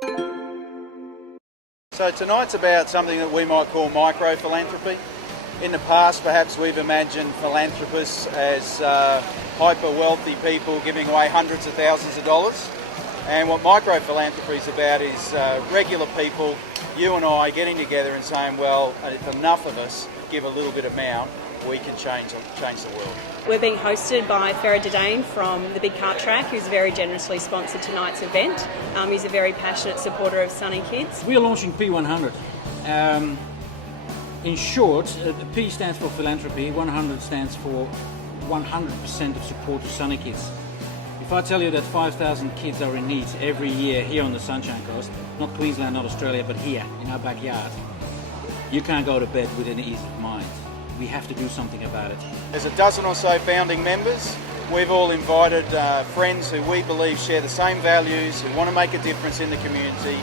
So tonight's about something that we might call micro-philanthropy. In the past, perhaps we've imagined philanthropists as hyper-wealthy people giving away hundreds of thousands of dollars. And what micro-philanthropy is about is regular people, you and I, getting together and saying, well, if enough of us give a little bit amount, we can change the world. We're being hosted by Ferre De Deyne from the Big Kart Track, who's very generously sponsored tonight's event. He's a very passionate supporter of SunnyKids. We are launching P100. In short, P stands for philanthropy, 100 stands for 100% of support to SunnyKids. If I tell you that 5,000 kids are in need every year here on the Sunshine Coast, not Queensland, not Australia, but here in our backyard, you can't go to bed with any ease of mind. We have to do something about it. There's a dozen or so founding members. We've all invited friends who we believe share the same values, who want to make a difference in the community.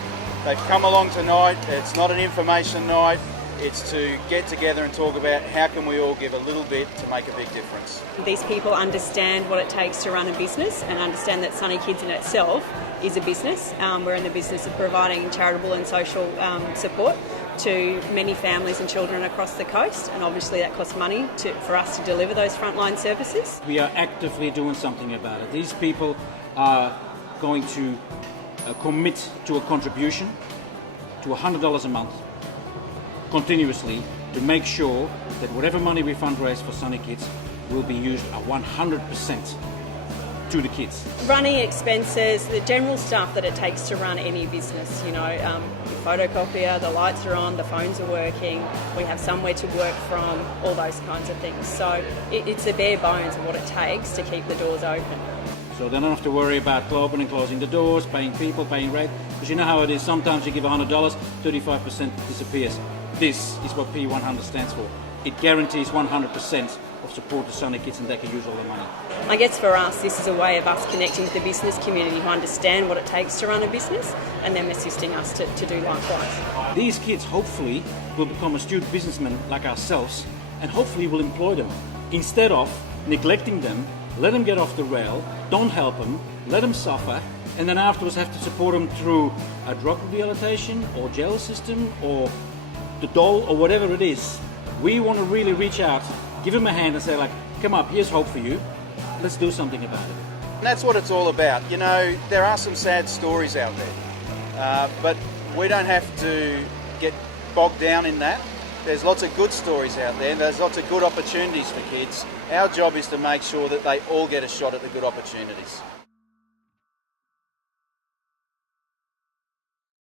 They've come along tonight. It's not an information night. It's to get together and talk about how can we all give a little bit to make a big difference. These people understand what it takes to run a business and understand that SunnyKids in itself is a business. We're in the business of providing charitable and social support to many families and children across the coast, and obviously that costs money for us to deliver those frontline services. We are actively doing something about it. These people are going to commit to a contribution to $100 a month continuously to make sure that whatever money we fundraise for SunnyKids will be used 100% to the kids. Running expenses, the general stuff that it takes to run any business, your photocopier, the lights are on, the phones are working, we have somewhere to work from, all those kinds of things. So it's the bare bones of what it takes to keep the doors open. So they don't have to worry about opening and closing the doors, paying people, paying rent, because you know how it is, sometimes you give $100, 35% disappears. This is what P100 stands for. It guarantees 100% of support to SunnyKids, and they can use all the money. I guess for us, this is a way of us connecting with the business community who understand what it takes to run a business, and them assisting us to do likewise. These kids hopefully will become astute businessmen like ourselves, and hopefully will employ them. Instead of neglecting them, let them get off the rail, don't help them, let them suffer, and then afterwards have to support them through a drug rehabilitation or jail system or the dole or whatever it is. We want to really reach out, give them a hand and say, like, come up, here's hope for you. Let's do something about it. And that's what it's all about. There are some sad stories out there, but we don't have to get bogged down in that. There's lots of good stories out there. There's lots of good opportunities for kids. Our job is to make sure that they all get a shot at the good opportunities.